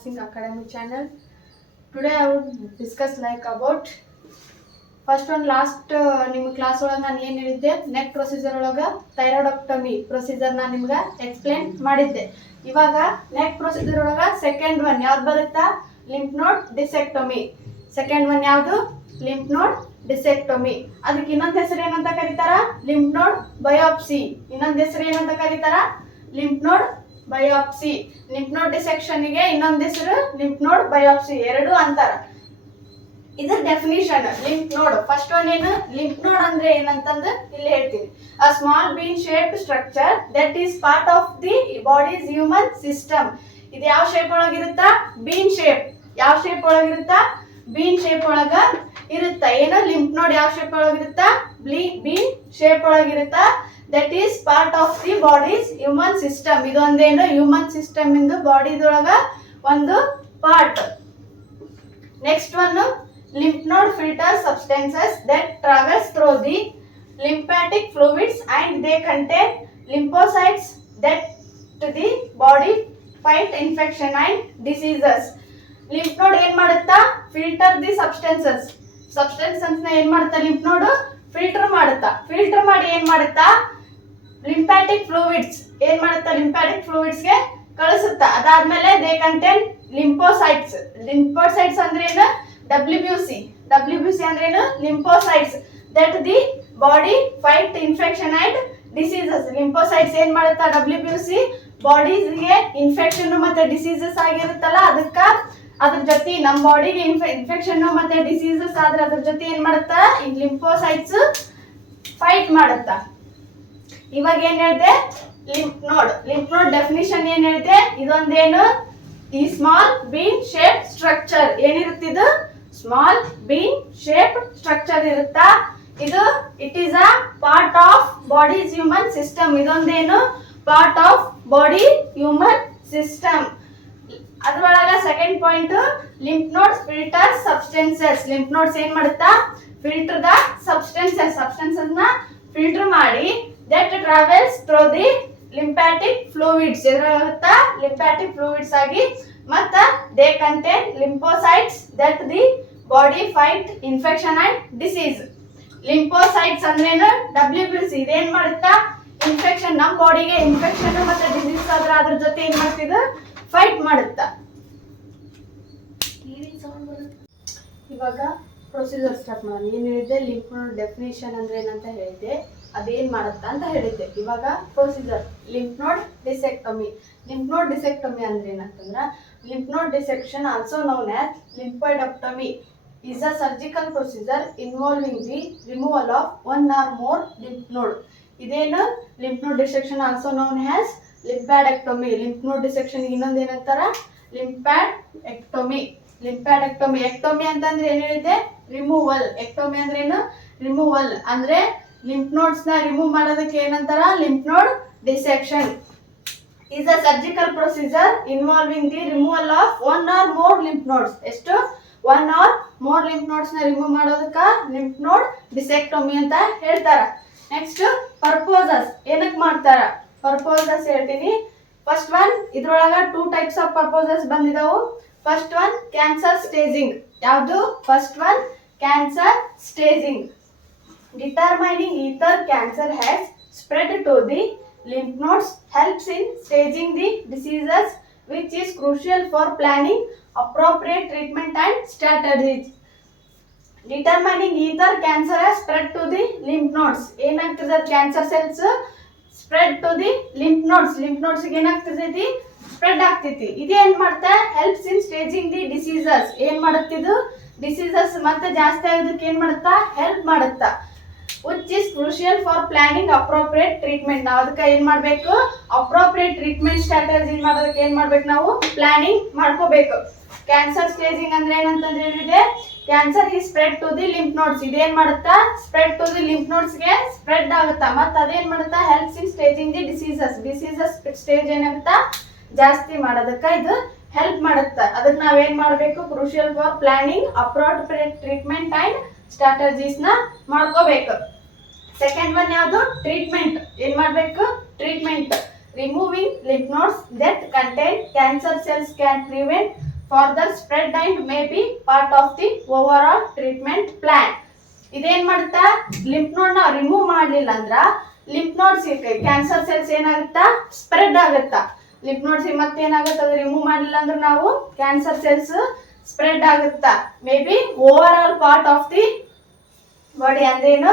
Nursing Academy channel. Today I would discuss about first one last ನಿಮ್ಮ class ಒಳಗೆ ನಾನು ಏನು ಹೇಳಿದ್ದೆ ನೆಕ್ ಪ್ರೊಸೀಜರ್ ಒಳಗೆ ಥೈರಾಯ್ಡಕ್ಟಮಿ ಪ್ರೊಸೀಜರ್ ನಾನು ನಿಮ್ಗೆ ಎಕ್ಸ್ಪ್ಲೇನ್ ಮಾಡಿದ್ದೆ. ಇವಾಗ ನೆಕ್ ಪ್ರೊಸೀಜರ್ ಒಳಗೆ ಸೆಕೆಂಡ್ ಒನ್ ಯಾವ್ದು ಬರುತ್ತಾ ಲಿಂಫ್ ನೋಡ್ ಡಿಸೆಕ್ಟಮಿ. ಸೆಕೆಂಡ್ ಒನ್ ಯಾವುದು ಲಿಂಫ್ ನೋಡ್ ಡಿಸೆಕ್ಟಮಿ. ಅದಕ್ಕೆ ಇನ್ನೊಂದು ಹೆಸರು ಏನಂತ ಕರೀತಾರ ಲಿಂಫ್ ನೋಡ್ ಬಯೋಪ್ಸಿ. ಇನ್ನೊಂದು ಹೆಸರು ಏನಂತ ಕರೀತಾರ ಲಿಂಫ್ ನೋಡ್ ಬಯೋಪ್ಸಿ. ಲಿಂಫ್ ನೋಡ್ ಡಿಸೆಕ್ಷನ್ಗೆ ಇನ್ನೊಂದು ಹೆಸರು ಲಿಂಫ್ ನೋಡ್ ಬಯೋಪ್ಸಿ, ಎರಡು ಅಂತಾರ. ಇದು definition lymph node. First one ಏನು ಲಿಂಫ್ ನೋಡ್ ಅಂದ್ರೆ ಏನಂತಂದು ಇಲ್ಲಿ ಹೇಳ್ತೀನಿ. A small bean shaped structure that is part of the body's human system. ಇದು ಯಾವ ಶೇಪ್ ಒಳಗಿರುತ್ತಾ ಬೀನ್ ಶೇಪ್. ಯಾವ ಶೇಪ್ ಒಳಗಿರುತ್ತಾ ಬೀನ್ ಶೇಪ್ ಒಳಗ ಇರುತ್ತ. ಏನು ಲಿಂಫ್ ನೋಡ್ ಯಾವ ಶೇಪ್ ಒಳಗಿರುತ್ತಾ ಬೀನ್ ಶೇಪ್ ಒಳಗಿರುತ್ತಾ. That is part of the body's human system. ಇದು ಒಂದೇನು ಹ್ಯೂಮನ್ ಸಿಸ್ಟಮ್ ಇಂದು ಬಾಡಿದೊಳಗ ಒಂದು part. Next one lymph node filter substances that travels through the lymphatic fluids and they contain lymphocytes that to the body fight infection and diseases. lymph node ಏನು ಮಾಡುತ್ತಾ filter the substances. Substances ನ ಏನು ಮಾಡುತ್ತಾ lymph node filter ಮಾಡುತ್ತಾ. Filter ಮಾಡಿ ಏನು ಮಾಡುತ್ತಾ lymphatic fluids ಏನು ಮಾಡುತ್ತಾ lymphatic fluids ಗೆ ಕಳಿಸುತ್ತಾ. ಅದಾದ್ಮೇಲೆ they contain lymphocytes. lymphocytes ಅಂದ್ರೆ ಏನು WBC. WBC ಅಂದ್ರೆ ಏನು lymphocytes that the body fight infection and diseases. lymphocytes ಏನ್ ಮಾಡುತ್ತಾ WBC ಬಾಡೀಸ್ ಗೆ ಇನ್ಫೆಕ್ಷನ್ ಮತ್ತೆ ಡಿಸೀಸಸ್ ಆಗಿರುತ್ತಲ್ಲ ಅದಕ್ಕ ಅದ್ರ ಜೊತೆ ನಮ್ಮ ಬಾಡಿಗೆ ಇನ್ಫೆಕ್ಷನ್ ಮತ್ತೆ ಡಿಸೀಸಸ್ ಆದ್ರೆ ಅದ್ರ ಜೊತೆ ಏನ್ ಮಾಡುತ್ತಾ ಈ lymphocytes ಫೈಟ್ ಮಾಡುತ್ತಾ. ಇವಾಗ ಏನ್ ಹೇಳ್ದೆ ಲಿಂಫ್ ನೋಡ್. ಲಿಂಫ್ ನೋಡ್ ಡೆಫಿನಿಷನ್ ಏನ್ ಹೇಳ್ದೆ ಇದೊಂದೇನು ಈ ಸ್ಮಾಲ್ ಬೀನ್ ಶೇಪ್ ಸ್ಟ್ರಕ್ಚರ್ ಏನಿರುತ್ತಿದ್ದು ಸ್ಮಾಲ್ ಬೀನ್ ಶೇಪ್ ಸ್ಟ್ರಕ್ಚರ್ ಇರುತ್ತಾ. ಇದು it is a part of body's human system. ಇದೊಂದೇನು part of body human system. ಅದ್ರೊಳಗ second point lymph nodes filter substances. Lymph nodes ಏನ್ ಮಾಡುತ್ತಾ ಫಿಲ್ಟರ್ ದ ಸಬ್ಸ್ಟೆನ್ಸಸ್. ಸಬ್ಸ್ಟೆನ್ಸಸ್ ನ filter ಮಾಡಿ that travels through the lymphatic fluids. ಎದುರಾಗುತ್ತಾ lymphatic fluids ಆಗಿ ಮತ್ತ they contain lymphocytes that the body fight infection and disease. Lymphocytes ಅಂದ್ರೇನು WBC. ಇದೇನ್ ಮಾಡುತ್ತಾ ಇನ್ಫೆಕ್ಷನ್ ನಮ್ಮ ಬಾಡಿಗೆ ಇನ್ಫೆಕ್ಷನ್ ಮತ್ತೆ ಡಿಸೀಸ್ ಆದ್ರೆ ಅದ್ರ ಜೊತೆ ಏನ್ ಮಾಡ್ತಿದ್ದು ಫೈಟ್ ಮಾಡುತ್ತಾ. ಇವಾಗ ಪ್ರೊಸೀಜರ್ ಸ್ಟಾರ್ಟ್ ಮಾಡೋಣ. ಏನ್ ಹೇಳಿದ್ದೆ ಲಿಂಫ್ ನೋಡ್ ಡೆಫಿನೇಷನ್ ಅಂದ್ರೆ ಏನಂತ ಹೇಳಿದ್ದೆ, ಅದೇನ್ ಮಾಡುತ್ತಾ ಅಂತ ಹೇಳಿದ್ದೆ. ಇವಾಗ procedure lymph node ಡಿಸೆಕ್ಟಮಿ. Lymph node ಡಿಸೆಕ್ಟಮಿ ಅಂದ್ರೆ ಏನಂತಂದ್ರ lymph node dissection also known as lymphoidectomy is a surgical procedure involving the removal of one or more lymph node. ಇದೇನು lymph node dissection also known as lymphadenectomy. lymph node dissection ಇನ್ನೊಂದು ಏನಂತಾರ lymphadenectomy. lymphadenectomy ectomy ಅಂತಂದ್ರೆ ಏನು ಹೇಳಿದೆ removal. ectomy ಅಂದ್ರೆ ಏನು removal ಅಂದ್ರೆ lymph nodes ನ ರಿಮೂವ್ ಮಾಡೋದಕ್ಕೆ ಏನಂತಾರ lymph node dissection is a surgical procedure involving the removal of one or more lymph nodes. ಎಷ್ಟು one or more lymph nodes ನ ರಿಮೂವ್ ಮಾಡೋದಕ್ಕ lymph node disectomy ಅಂತ ಹೇಳ್ತಾರ. ನೆಕ್ಸ್ಟ್ ಪರ್ಪೋಸಸ್ ಏನಕ್ಕೆ ಮಾಡ್ತಾರ ಪರ್ಪೋಸಸ್ ಹೇಳ್ತೀನಿ. ಫಸ್ಟ್ ಒನ್ ಇದ್ರೊಳಗ 2 ಟೈಪ್ಸ್ ಆಫ್ ಪರ್ಪೋಸಸ್ ಬಂದಿದಾವು. First one cancer staging. ಯಾವುದು first one cancer staging. Determining either cancer has spread to the lymph nodes helps in staging the diseases which is crucial for planning appropriate treatment and strategies. Determining either cancer has spread to the lymph nodes. ಏನಾಗ್ತದೆ cancer cells spread to the lymph nodes. lymph nodes ಗೆ ಏನಾಗ್ತದೆ spread ಆಗ್ತೈತಿ. ಇದೇನ್ ಮಾಡ್ತಾ helps in staging the diseases. ಏನ್ ಮಾಡುತ್ತಿದ್ದು diseases ಮತ್ತೆ ಜಾಸ್ತಿ ಆಗೋದಕ್ಕೆ ಏನ್ ಮಾಡುತ್ತಾ ಹೆಲ್ಪ್ ಮಾಡುತ್ತಾ. which is crucial for planning appropriate treatment. ನಾವು ಅದಕ್ಕೆ ಏನು ಮಾಡಬೇಕು appropriate treatment strategy ಮಾಡೋದಕ್ಕೆ ಏನು ಮಾಡಬೇಕು ನಾವು ಪ್ಲಾನಿಂಗ್ ಮಾಡ್ಕೋಬೇಕು. ಕ್ಯಾನ್ಸರ್ ಸ್ಟೇಜಿಂಗ್ ಅಂದ್ರೆ ಏನಂತಂದ್ರೆ ಏನಿದೆ ಕ್ಯಾನ್ಸರ್ ಈ spread to the lymph nodes. ಇದೇನ್ ಮಾಡುತ್ತಾ spread to the lymph nodes ಗೆ ಸ್ಪ್ರೆಡ್ ಆಗುತ್ತಾ ಮತ್ತೆ ಅದೇನ್ ಮಾಡುತ್ತಾ helps in staging the diseases. Diseases stage ಏನಾಗುತ್ತಾ ಜಾಸ್ತಿ ಮಾಡೋದಕ್ಕೆ ಇದು ಹೆಲ್ಪ್ ಮಾಡುತ್ತಾ. ಅದಕ್ಕೆ ನಾವೇನ್ ಮಾಡಬೇಕು crucial for planning appropriate treatment and strategies ನ ಮಾಡ್ಕೋಬೇಕು. ಸೆಕೆಂಡ್ ಒನ್ ಯಾವುದು ಟ್ರೀಟ್ಮೆಂಟ್. ಏನ್ ಮಾಡಬೇಕು treatment. Removing lymph nodes that contain cancer cells can prevent further spread and may be part of the overall treatment plan. ಇದೇನ್ ಮಾಡುತ್ತಾ lymph ನೋಡ್ ನಾವು remove ಮಾಡಲಿಲ್ಲ ಅಂದ್ರ ಲಿಂಫ್ ನೋಡ್ಸ್ ಕ್ಯಾನ್ಸರ್ ಸೆಲ್ಸ್ ಏನಾಗುತ್ತಾ ಸ್ಪ್ರೆಡ್ ಆಗುತ್ತಾ. ಲಿಂಫ್ ನೋಡ್ಸ್ ಮತ್ತೆ ಏನಾಗುತ್ತೆ ಅದು ರಿಮೂವ್ ಮಾಡಲಿಲ್ಲ ಅಂದ್ರೆ ನಾವು ಕ್ಯಾನ್ಸರ್ ಸೆಲ್ಸ್ ಸ್ಪ್ರೆಡ್ ಆಗುತ್ತಾ. May be over all part of the body ಅಂದ್ರೇನು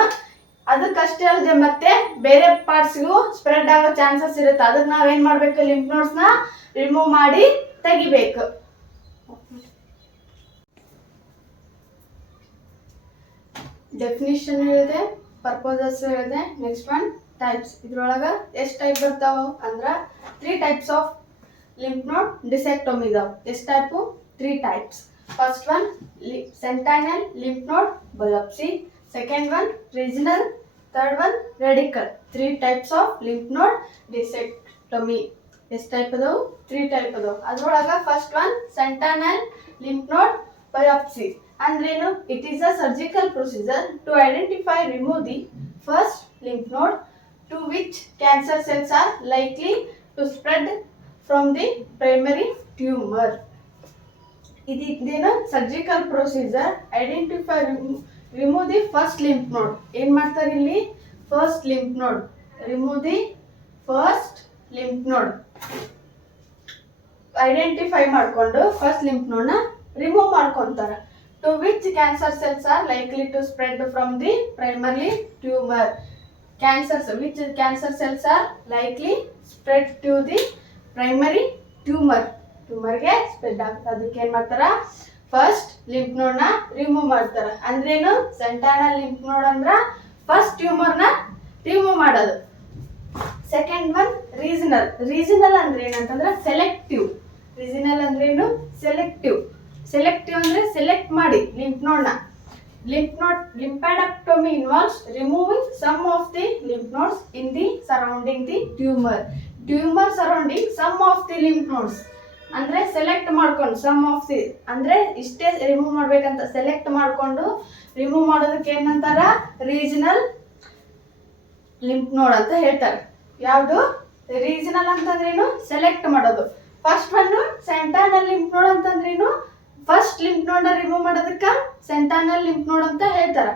ಅದಕ್ಕಷ್ಟೇ ಅಲ್ಲದೆ ಮತ್ತೆ ಬೇರೆ ಪಾರ್ಟ್ಸ್ಗೂ ಸ್ಪ್ರೆಡ್ ಆಗೋ ಚಾನ್ಸಸ್ ಇರುತ್ತೆ. ಅದಕ್ಕೆ ನಾವೇನ್ ಮಾಡ್ಬೇಕು ಲಿಂಫ್ ನೋಡ್ಸ್ ನ ರಿಮೂವ್ ಮಾಡಿ ತೆಗಿಬೇಕು. ಡೆಫಿನಿಷನ್ ಹೇಳಿದೆ, ಪರ್ಪೋಸಸ್ ಹೇಳಿದೆ. Next one types. ಇದ್ರೊಳಗ ಎಷ್ಟು ಟೈಪ್ ಬರ್ತಾವ ಅಂದ್ರ 3 types of lymph node dissectomy ಇದಾವ. ಎಷ್ಟು type? 3 types. First one sentinel lymph node biopsy, second one regional, third one radical. 3 types of lymph node dissectomy. ಎಷ್ಟು ಟೈಪ್ ಅದಾವು? 3 ಟೈಪ್ ಅದಾವ. ಅದ್ರೊಳಗ first one sentinel lymph node biopsy ಅಂದ್ರೇನು? It is a surgical procedure to identify remove the first lymph node to which cancer cells are likely to spread from the primary tumor. ಇದೇನು surgical procedure identify remove the first lymph node. ಏನ್ ಮಾಡ್ತಾರೆ ಇಲ್ಲಿ? First lymph node remove the first lymph node identify ಮಾಡ್ಕೊಂಡು first lymph node ನ remove ಮಾಡ್ಕೊಂತಾರ. To which cancer cells are likely to spread from the primary tumour. which cancer cells are likely spread to the primary tumor. ಟ್ಯೂಮರ್ಗೆ spread ಆಗ್ತದೆ. ಅದಕ್ಕೆ ಏನ್ ಮಾಡ್ತಾರ? First lymph node ನ remove ಮಾಡ್ತಾರ. ಅಂದ್ರೇನು? ಸೆಂಟೈನಲ್ ಲಿಂಫ್ ನೋಡ್ ಅಂದ್ರ ಫಸ್ಟ್ ಟ್ಯೂಮರ್ ನ ರಿಮೂವ್ ಮಾಡೋದು. Second one regional. ರೀಜನಲ್ ಅಂದ್ರೆ ಏನಂತಂದ್ರೆ ಸೆಲೆಕ್ಟಿವ್. ರೀಜನಲ್ ಅಂದ್ರೇನು? ಸೆಲೆಕ್ಟಿವ್. ಸೆಲೆಕ್ಟಿವ್ ಅಂದ್ರೆ ಸೆಲೆಕ್ಟ್ ಮಾಡಿ ಲಿಂಫ್ ನೋಡ್ ನ. Lymphadenectomy involves removing some of the lymph nodes in the surrounding the tumor. Tumor surrounding some of the lymph nodes. ಅಂದ್ರೆ select ಮಾಡ್ಕೊಂಡು some of the ಅಂದ್ರೆ ಇಷ್ಟೇ remove ಮಾಡ್ಬೇಕಂತ select ಮಾಡ್ಕೊಂಡು remove ಮಾಡೋದಕ್ಕೆ ಏನಂತಾರ? ರೀಜನಲ್ ಲಿಂಫ್ ನೋಡ್ ಅಂತ ಹೇಳ್ತಾರೆ. ಯಾವುದು? ರೀಜನಲ್ ಅಂತಂದ್ರೇನು? ಸೆಲೆಕ್ಟ್ ಮಾಡೋದು. ಫಸ್ಟ್ ಒನ್ ಸೆಂಟೈನಲ್ ಲಿಂಫ್ ನೋಡ್ ಅಂತಂದ್ರೇನು? ಫಸ್ಟ್ ಲಿಂಫ್ ನೋಡ್ ನ ರಿಮೂವ್ ಮಾಡೋದಕ್ಕ ಸೆಂಟೈನಲ್ ಲಿಂಫ್ ನೋಡ್ ಅಂತ ಹೇಳ್ತಾರ.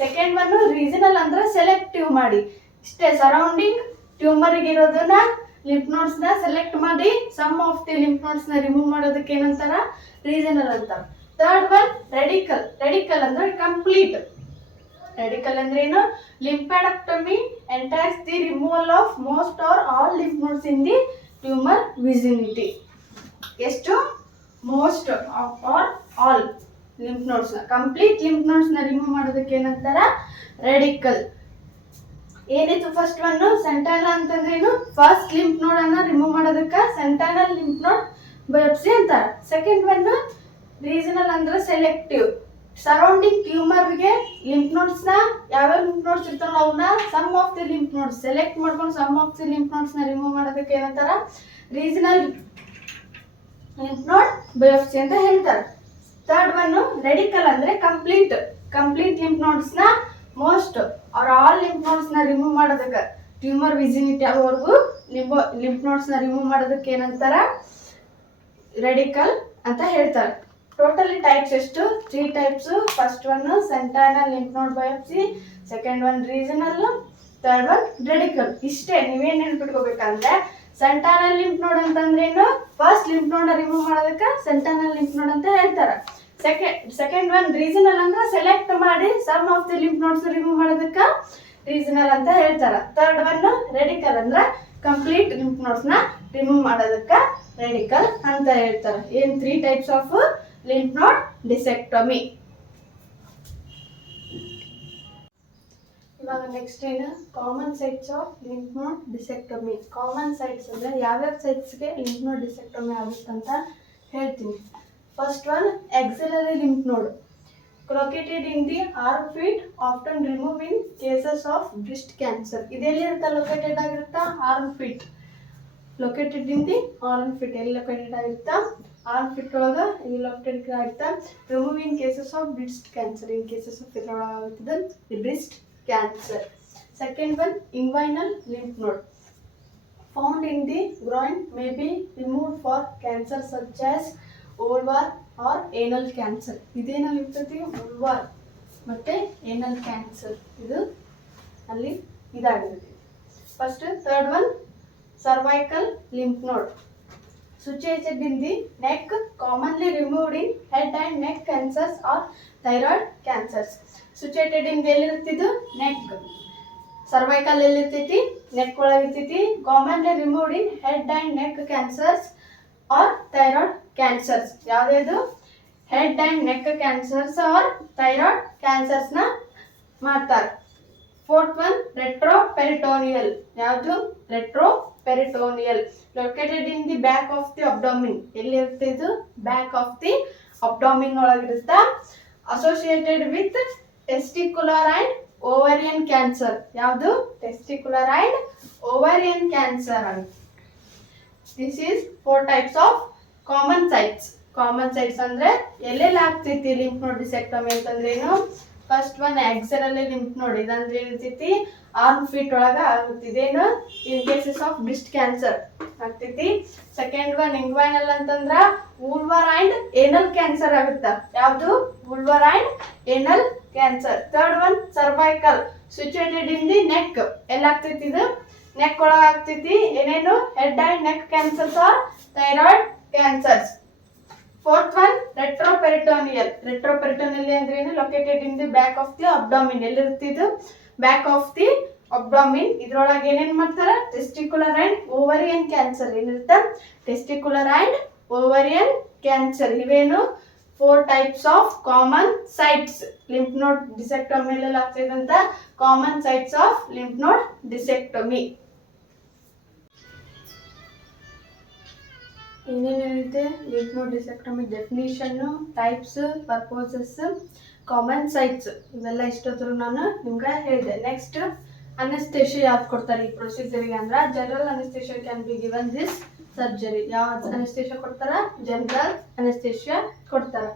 ಸೆಕೆಂಡ್ ಒನ್ ರೀಜನಲ್ ಅಂದ್ರೆ ಸೆಲೆಕ್ಟಿವ್ ಮಾಡಿ ಇಷ್ಟೇ ಸರೌಂಡಿಂಗ್ ಟ್ಯೂಮರ್ ಇರೋದನ್ನ ಲಿಂಫ್ ನೋಡ್ಸ್ ನ ಸೆಲೆಕ್ಟ್ ಮಾಡಿ some of the lymph nodes ನ ರಿಮೂವ್ ಮಾಡೋದಕ್ಕೆ ಏನಂತಾರ? ರೀಜನಲ್ ಅಂತಾರ. Third one radical. ರೆಡಿಕಲ್ ಅಂದ್ರೆ ಕಂಪ್ಲೀಟ್. ರೆಡಿಕಲ್ ಅಂದ್ರೆ ಏನು? Lymphadenectomy entails the removal of most or all lymph nodes in the tumour vicinity. ಎಷ್ಟು? Most or all lymph nodes ನ complete lymph nodes ನ ರಿಮೂವ್ ಮಾಡೋದಕ್ಕೆ ಏನಂತಾರ? ರೆಡಿಕಲ್. ಏನಿತ್ತು ಫಸ್ಟ್ ಒನ್? ಸೆಂಟೈನಲ್ ಅಂತಂದ್ರೇನು? ಫಸ್ಟ್ ಲಿಂಫ್ ನೋಡ್ ಅನ್ನ ರಿಮೂವ್ ಮಾಡೋದಕ್ಕ ಸೆಂಟೈನಲ್ ಲಿಂಫ್ ನೋಡ್ ಬಯಾಪ್ಸಿ ಅಂತಾರ. ಸೆಕೆಂಡ್ ಒನ್ ರೀಜನಲ್ ಅಂದ್ರೆ ಸೆಲೆಕ್ಟಿವ್. ಸರೌಂಡಿಂಗ್ ಟ್ಯೂಮರ್ಗೆ ಲಿಂಫ್ ನೋಡ್ಸ್ ನ ಯಾವ್ಯಾವ ಲಿಂಫ್ ನೋಡ್ಸ್ ಇರ್ತಾವಲ್ಲ ಅವನ್ನ some of the lymph nodes select ಮಾಡ್ಕೊಂಡು some of the lymph nodes ನ ರಿಮೂವ್ ಮಾಡೋದಕ್ಕೆ ಏನಂತಾರ? ರೀಜನಲ್ ಲಿಂಫ್ ನೋಡ್ ಬಯಾಪ್ಸಿ ಅಂತ ಹೇಳ್ತಾರೆ. ಥರ್ಡ್ ಒನ್ ರೆಡಿಕಲ್ ಅಂದ್ರೆ ಕಂಪ್ಲೀಟ್ ಲಿಂಫ್ ನೋಡ್ಸ್ ನ most or all lymph nodes ನ ರಿಮೂವ್ ಮಾಡೋದಕ್ಕೆ ಟ್ಯೂಮರ್ ವಿಸಿನಿಟಿ ಆಗೋವರೆಗೂ ಲಿಂಫ್ ನೋಡ್ಸ್ ನ ರಿಮೂವ್ ಮಾಡೋದಕ್ಕೆ ಏನಂತಾರ? ರೆಡಿಕಲ್ ಅಂತ ಹೇಳ್ತಾರೆ. ಟೋಟಲಿ ಟೈಪ್ಸ್ ಎಷ್ಟು? 3 types. First one sentinel lymph node biopsy, second one regional, third one radical. ಇಷ್ಟೇ. ನೀವೇನ್ ನೆನ್ಪಿಟ್ಕೋಬೇಕಂದ್ರೆ ಸೆಂಟೈನಲ್ ಲಿಂಫ್ ನೋಡ್ ಅಂತಂದ್ರೇನು? ಫಸ್ಟ್ ಲಿಂಫ್ ನೋಡ್ ರಿಮೂವ್ ಮಾಡೋದಕ್ಕೆ ಸೆಂಟೈನಲ್ ಲಿಂಫ್ ನೋಡ್ ಅಂತ ಹೇಳ್ತಾರ. ಸೆಕೆಂಡ್ ಒನ್ ರೀಜನಲ್ ಅಂದ್ರೆ ಸೆಲೆಕ್ಟ್ ಮಾಡಿ some of the lymph nodes remove ಮಾಡೋದಕ್ಕೆ ರೀಜನಲ್ ಅಂತ ಹೇಳ್ತಾರ. ಥರ್ಡ್ ಒನ್ ರೆಡಿಕಲ್ ಅಂದ್ರೆ ಕಂಪ್ಲೀಟ್ ಲಿಂಫ್ ನೋಡ್ಸ್ ನ ರಿಮೂವ್ ಮಾಡೋದಕ್ಕೆ ರೆಡಿಕಲ್ ಅಂತ ಹೇಳ್ತಾರ. ಏನ್ 3 ಟೈಪ್ಸ್ ಆಫ್ ಲಿಂಫ್ ನೋಡ್ ಡಿಸೆಕ್ಟೊಮಿ. ಇವಾಗ ನೆಕ್ಸ್ಟ್ ಏನು? Common sites of lymph node ಡಿಸೆಕ್ಟೊಮಿ. Common sites ಅಂದ್ರೆ ಯಾವ್ಯಾವ ಸೈಟ್ಸ್ಗೆ ಲಿಂಫ್ ನೋಡ್ ಡಿಸೆಕ್ಟೊಮಿ ಆಗುತ್ತಂತ ಹೇಳ್ತೀನಿ. First one axillary lymph node located in the armpit, often removed in cases of breast cancer. ಇದೆಲ್ಲಿ ಇರುತ್ತೆ? ಲೊಕೇಟೆಡ್ ಆಗಿರುತ್ತಾ? Armpit. Located in the armpit. ಎಲ್ಲಿ located ಆಗಿರುತ್ತಾ? Armpit ಒಳಗ ಇಲ್ಲಿ ಲೊಕೇಟೆಡ್ ಆಗಿರುತ್ತಾ? Remove in cases of breast cancer. In cases of ಇದ್ರೊಳಗಾಗುತ್ತದೆ breast cancer. Second one inguinal lymph node found in the groin may be removed for cancer such as vulvar or anal cancer. ಇದೇನಾಗಿರ್ತೈತಿ vulvar ಮತ್ತು anal cancer ಇದು ಅಲ್ಲಿ ಇದಾಗಿರ್ತೈತಿ. First third one cervical lymph node situated in the neck, commonly removed in head and neck cancers or thyroid cancers. Situated in ಎಲ್ಲಿರುತ್ತಿದ್ದು neck, cervical ಎಲ್ಲಿರ್ತೈತಿ neck ಒಳಗಿರ್ತೈತಿ. Commonly removed in head and neck cancers or thyroid cancers. ಯಾವುದ್ಯಾವುದು head and neck cancers or thyroid ಕ್ಯಾನ್ಸರ್ಸ್ನ ಮಾಡ್ತಾರೆ. Fourth one retroperitoneal. ಯಾವುದು retroperitoneal located in the back of the abdomen. ಎಲ್ಲಿರುತ್ತೆ ಇದು back of the abdomen ಒಳಗಿರುತ್ತಾ. Associated with testicular and ovarian cancer. ಯಾವುದು testicular and ovarian cancer ಅಂತ. This is 4 types of common sites. Common sites ಅಂದರೆ ಎಲ್ಲೆಲ್ಲಿ ಆಗ್ತೈತಿ lymph node ಡಿಸೆಕ್ಟಮಿ ಅಂತಂದ್ರೆ ಏನು. ಫಸ್ಟ್ ಒನ್ ಆಕ್ಸರಲ್ಲಿ ಲಿಂಫ್ ನೋಡ್. ಇದಂದ್ರೆ ಏನಿರ್ತೈತಿ ಆರ್ಮ್ ಫೀಟ್ ಒಳಗ ಆಗುತ್ತಿದೇನು in cases of breast cancer ಆಗ್ತೈತಿ. ಸೆಕೆಂಡ್ ಒನ್ ಇಂಗ್ವೈನಲ್ ಅಂತಂದ್ರ ವೂಲ್ವರ್ ಆ್ಯಂಡ್ ಏನಲ್ ಕ್ಯಾನ್ಸರ್ ಆಗುತ್ತಾ. ಯಾವುದು vulvar and anal cancer. Third one cervical situated in the neck. ಎಲ್ಲಾಗ್ತೈತಿ ಇದು ನೆಕ್ ಒಳಗ ಆಗ್ತೈತಿ. ಏನೇನು head and neck cancers or thyroid cancers. Fourth one retroperitoneal. Retroperitoneal ಅಂದ್ರೆ ಏನು located in the back of the abdomen. ಎಲ್ಲಿರುತ್ತಿದ್ದು ಬ್ಯಾಕ್ ಆಫ್ ದಿ ಅಬ್ಡಾಮಿನ್. ಇದ್ರೊಳಗೆ ಏನೇನ್ ಮಾಡ್ತಾರ ಟೆಸ್ಟಿಕ್ಯುಲರ್ ಅಂಡ್ ಓವರಿಯನ್ ಕ್ಯಾನ್ಸರ್ ಏನಿರುತ್ತೆ ಟೆಸ್ಟಿಕ್ಯುಲರ್ ಅಂಡ್ ಓವರಿಯನ್ ಕ್ಯಾನ್ಸರ್. ಇವೇನು 4 types of common sites lymph node dissectomy ಅಲ್ಲಿ ಆಗ್ತಿದಂತ common sites of lymph node dissectomy. ಏನೇನಿರುತ್ತೆ lymph node dissectomy ಡೆಫಿನಿಷನ್ನು, ಟೈಪ್ಸ್, ಪರ್ಪೋಸಸ್, ಕಾಮನ್ ಸೈಟ್ಸ್ ಇವೆಲ್ಲ ಇಷ್ಟೊತ್ತರು ನಾನು ನಿಮ್ಗೆ ಹೇಳಿದೆ. ನೆಕ್ಸ್ಟ್ ಅನೆಸ್ಥೇಷಿಯಾ ಯಾವ್ದು ಕೊಡ್ತಾರೆ ಈ ಪ್ರೊಸೀಜರ್ಗೆ ಅಂದ್ರೆ general anaesthesia can be given this surgery. ಯಾವ ಅನೆಸ್ಥೇಷಿಯಾ ಕೊಡ್ತಾರ ಜನರಲ್ ಅನೆಸ್ಥೇಷಿಯಾ ಕೊಡ್ತಾರ.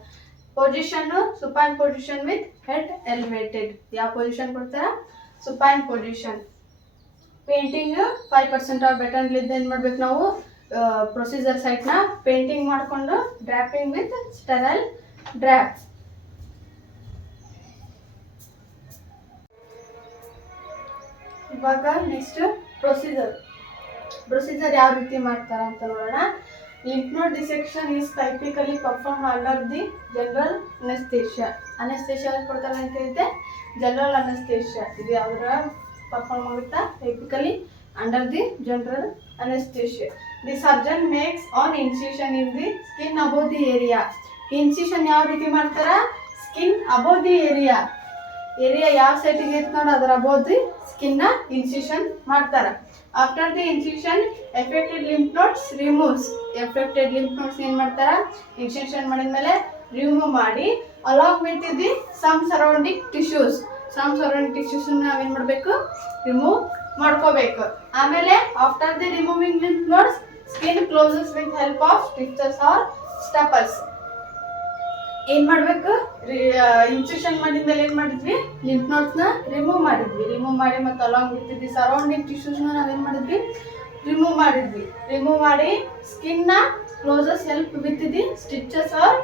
Position supine position with head elevated. ಯಾವ ಪೊಸಿಷನ್ ಕೊಡ್ತಾರ ಸುಪೈನ್ ಪೊಸಿಷನ್. ಪೇಂಟಿಂಗ್ 5% ಆಫ್ ಬೆಟನ್ಲಿದ್ದ ಏನು ಮಾಡ್ಬೇಕು ನಾವು ಪ್ರೊಸೀಜರ್ ಸೈಟ್ನ ಪೇಂಟಿಂಗ್ ಮಾಡಿಕೊಂಡು ಡ್ರಾಪಿಂಗ್ ವಿತ್ ಸ್ಟೆರೈಲ್ ಡ್ರಾಪ್. ಇವಾಗ ನೆಕ್ಸ್ಟ್ ಪ್ರೊಸೀಜರ್ ಯಾವ ರೀತಿ ಮಾಡ್ತಾರ ಅಂತ ನೋಡೋಣ. Lymph node dissection is typically perform under the general anaesthesia. Anaesthesia ಕೊಡ್ತಾರೆ ಅಂತ ಹೇಳಿದೆ ಜನರಲ್ ಅನೆಸ್ಥೇಷಿಯಾ. ಇದು ಯಾವ್ದ್ರ ಪರ್ಫಾರ್ಮ್ ಆಗುತ್ತಾ typically under the general anaesthesia. The surgeon makes an incision in the skin above the area. Incision ಯಾವ ರೀತಿ ಮಾಡ್ತಾರ skin above the area. Area ಯಾವ ಸೈಟಿಗೆ ಇತ್ತು ನೋಡಿ ಅದರ ಅಬೋವ್ ದಿ ಸ್ಕಿನ್ನ ಇನ್ಸಿಷನ್ ಮಾಡ್ತಾರ. After the incision affected lymph nodes removes. Affected lymph nodes ಏನು ಮಾಡ್ತಾರ ಇನ್ಸಿಷನ್ ಮಾಡಿದ್ಮೇಲೆ ರಿಮೂವ್ ಮಾಡಿ along with the some surrounding tissues. ನಾವೇನು ಮಾಡಬೇಕು ರಿಮೂವ್ ಮಾಡ್ಕೋಬೇಕು. ಆಮೇಲೆ after the removing lymph nodes skin closes with help of stitches or staples. ಏನು ಮಾಡಬೇಕು ಇನ್ಸಿಷನ್ ಮಾಡಿದ್ಮೇಲೆ ಏನು ಮಾಡಿದ್ವಿ ಲಿಂಫ್ ನೋಟ್ಸ್ನ ರಿಮೂವ್ ಮಾಡಿ ಮತ್ತು ಅಲಾಂಗ್ ವಿತ್ ದಿ ಸರೌಂಡಿಂಗ್ ಟಿಶ್ಯೂಸ್ನ ನಾವೇನು ಮಾಡಿದ್ವಿ ರಿಮೂವ್ ಮಾಡಿ ಸ್ಕಿನ್ನ closes help with the stitches or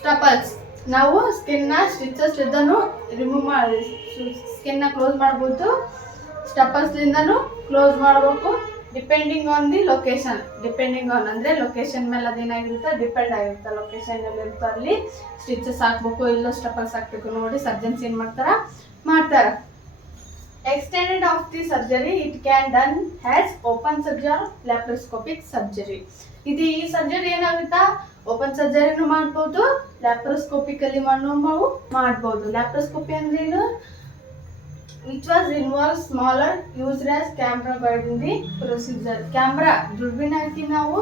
staples. ನಾವು ಸ್ಕಿನ್ನ ಸ್ಟಿಚಸ್ ಇದ್ದನು ರಿಮೂವ್ ಮಾಡಿ ಸ್ಕಿನ್ನ ಕ್ಲೋಸ್ ಮಾಡ್ಬೋದು, ಸ್ಟಪಲ್ಸ್ಲಿಂದನೂ ಕ್ಲೋಸ್ ಮಾಡಬೇಕು. Depending on the location. Depending on ಅಂದರೆ ಲೊಕೇಶನ್ ಮೇಲೆ ಅದೇನಾಗಿರುತ್ತೆ ಡಿಪೆಂಡ್ ಆಗಿರುತ್ತೆ. ಲೊಕೇಶನ್ ಎಲ್ಲಿರುತ್ತೋ ಅಲ್ಲಿ ಸ್ಟಿಚಸ್ ಹಾಕ್ಬೇಕು ಇಲ್ಲ ಸ್ಟಪಲ್ಸ್ ಹಾಕ್ಬೇಕು ನೋಡಿ ಸರ್ಜನ್ಸ್ ಏನು ಮಾಡ್ತಾರೆ. Extended of the surgery it can done has open surgery laparoscopic surgery. ಇದು ಈ ಸರ್ಜರಿ ಏನಾಗುತ್ತಾ ಓಪನ್ ಸರ್ಜರಿನೂ ಮಾಡ್ಬೋದು, ಲ್ಯಾಪ್ರೋಸ್ಕೋಪಿಕಲ್ಲಿ ನಾವು ಮಾಡ್ಬೋದು. ಲ್ಯಾಪ್ರೋಸ್ಕೋಪಿ ಅಂದ್ರೆ ಏನು which was involves smaller used as camera guide in the procedure. Camera ದುರ್ಬಿನ್ ಹಾಕಿ ನಾವು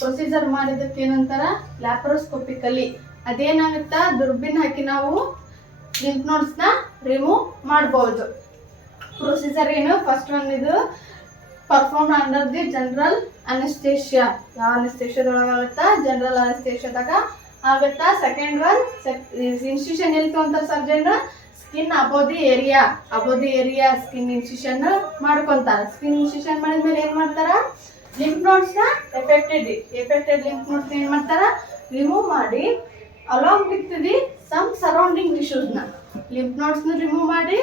ಪ್ರೊಸೀಜರ್ ಮಾಡಿದ್ದಕ್ಕೆ ಏನಂತಾರ ಲ್ಯಾಪ್ರೋಸ್ಕೋಪಿಕಲಿ. ಅದೇನಾಗುತ್ತಾ ದುರ್ಬಿನ್ ಹಾಕಿ ನಾವು ಲಿಂಫ್ ನೋಟ್ಸ್ನ ರಿಮೂವ್ ಮಾಡ್ಬೋದು. ಪ್ರೊಸೀಜರ್ ಏನು ಫಸ್ಟ್ ಒನ್ ಇದು perform under the general anaesthesia. ಯಾವ ಅನೆಸ್ಥೇಷಿಯಾದೊಳಗೆ ಆಗುತ್ತಾ ಜನರಲ್ ಅನೆಸ್ಥೇಷಿಯಾದಾಗ ಆಗುತ್ತಾ. ಸೆಕೆಂಡ್ ಒನ್ ಇನ್ಸ್ಟಿಟ್ಯೂಷನ್ ಎಲ್ಲಿ ತೊಗೊಂತಾರೆ surgeon skin above the area skin incision ಮಾಡ್ಕೊಂತಾರ. ಸ್ಕಿನ್ ಇನ್ಸಿಷನ್ ಮಾಡಿದ್ಮೇಲೆ ಏನು ಮಾಡ್ತಾರ ಲಿಂಫ್ ನೋಟ್ಸ್ನ ಎಫೆಕ್ಟೆಡ್ ಲಿಂಫ್ ನೋಟ್ಸ್ ಏನು ಮಾಡ್ತಾರ ರಿಮೂವ್ ಮಾಡಿ along with the some surrounding ಟಿಶ್ಯೂಸ್ನ ಲಿಂಫ್ ನೋಟ್ಸ್ನ ರಿಮೂವ್ ಮಾಡಿ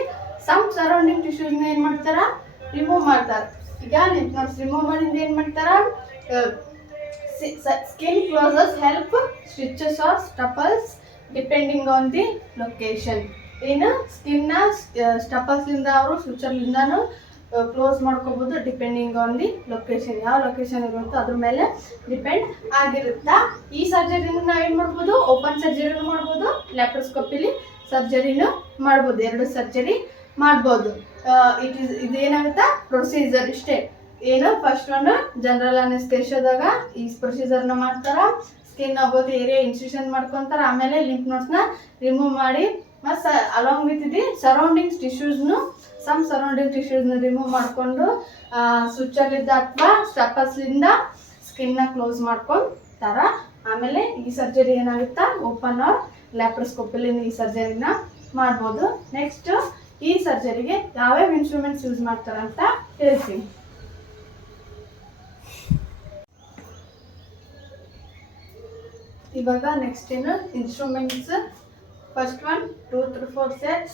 ಸಮ್ ಸರೌಂಡಿಂಗ್ ಟಿಶ್ಯೂಸ್ನ ಏನು ಮಾಡ್ತಾರೆ ರಿಮೂವ್ ಮಾಡ್ತಾರೆ. ಈಗ ಲಿಂಫ್ ನೋಟ್ಸ್ ರಿಮೂವ್ ಮಾಡಿಂದ ಏನು ಮಾಡ್ತಾರೆ skin closures help stitches or staples depending on the location. ಏನು ಸ್ಕಿನ್ನ ಸ್ಟಪಲ್ಸ್ಲಿಂದ ಅವರು ಸ್ಟಿಚರ್ಲಿಂದನೂ ಕ್ಲೋಸ್ ಮಾಡ್ಕೋಬೋದು ಡಿಪೆಂಡಿಂಗ್ ಆನ್ ದಿ ಲೊಕೇಶನ್. ಯಾವ ಲೊಕೇಶನ್ ಇರುತ್ತೋ ಅದ್ರ ಮೇಲೆ ಡಿಪೆಂಡ್ ಆಗಿರುತ್ತಾ. ಈ ಸರ್ಜರಿನ ನಾವು ಏನು ಮಾಡ್ಬೋದು, ಓಪನ್ ಸರ್ಜರಿನೂ ಮಾಡ್ಬೋದು, ಲ್ಯಾಪ್ರೋಸ್ಕೋಪಿಲಿ ಸರ್ಜರಿನೂ ಮಾಡ್ಬೋದು, 2 ಸರ್ಜರಿ ಮಾಡ್ಬೋದು. ಇದೇನಾಗುತ್ತಾ ಪ್ರೊಸೀಜರ್ ಇಷ್ಟೇ. ಏನು ಫಸ್ಟ್ ಒಂದು ಜನರಲ್ ಅನೆಸ್ಥೇಷಿಯಾದಾಗ ಈ ಪ್ರೊಸೀಜರ್ನ ಮಾಡ್ತಾರೆ. ಸ್ಕಿನ್ ಅಬೋತ್ ಏರಿಯಾ ಇನ್ಸಿಷನ್ ಮಾಡ್ಕೊತಾರೆ, ಆಮೇಲೆ ಲಿಂಫ್ ನೋಟ್ಸ್ನ ರಿಮೂವ್ ಮಾಡಿ ಮತ್ತು ಅಲಾಂಗ್ ವಿತ್ ದಿ ಸರೌಂಡಿಂಗ್ಸ್ ಟಿಶ್ಯೂಸ್ನು ಸರೌಂಡಿಂಗ್ ಟಿಶ್ಯೂಸ್ನ ರಿಮೂವ್ ಮಾಡಿಕೊಂಡು ಸುಚ್ಚಲ್ಲಿದ್ದ ಅಥವಾ ಸ್ಟಪಲ್ಸ್ಲಿಂದ ಸ್ಕಿನ್ನ ಕ್ಲೋಸ್ ಮಾಡ್ಕೊತಾರ. ಆಮೇಲೆ ಈ ಸರ್ಜರಿ ಏನಾಗುತ್ತಾ ಓಪನ್ ಆರ್ ಲ್ಯಾಪ್ರೋಸ್ಕೋಪಿಲಿ ಈ ಸರ್ಜರಿನ ಮಾಡ್ಬೋದು. ನೆಕ್ಸ್ಟ್ ಈ ಸರ್ಜರಿಗೆ ಯಾವ್ಯಾವ ಇನ್ಸ್ಟ್ರೂಮೆಂಟ್ಸ್ ಯೂಸ್ ಮಾಡ್ತಾರೆ ಅಂತ ಹೇಳ್ತೀನಿ. ಇವಾಗ ನೆಕ್ಸ್ಟ್ ಏನು instruments, first one 2 forceps,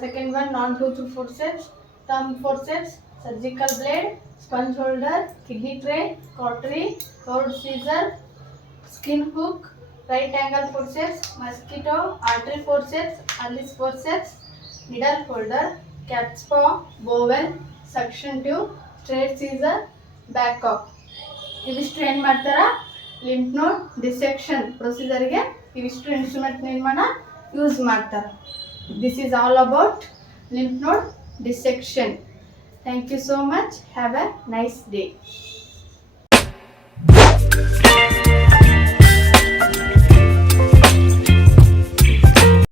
second one non 2 forceps, thumb forceps, surgical blade, sponge holder, kidney tray, cautery, curved scissor, skin hook, right angle forceps, mosquito, artery forceps, Allis forceps, needle holder, cat's paw, bowel, suction tube, straight scissor, Babcock. ಇವಿಷ್ಟು ಏನು ಮಾಡ್ತಾರ lymph node dissection ಪ್ರೊಸೀಜರ್ಗೆ ಇವಿಷ್ಟು instrument ನಿರ್ಮಾಣ use ಮಾಡ್ತಾರೆ. This is all about lymph node dissection. Thank you so much. Have a nice day.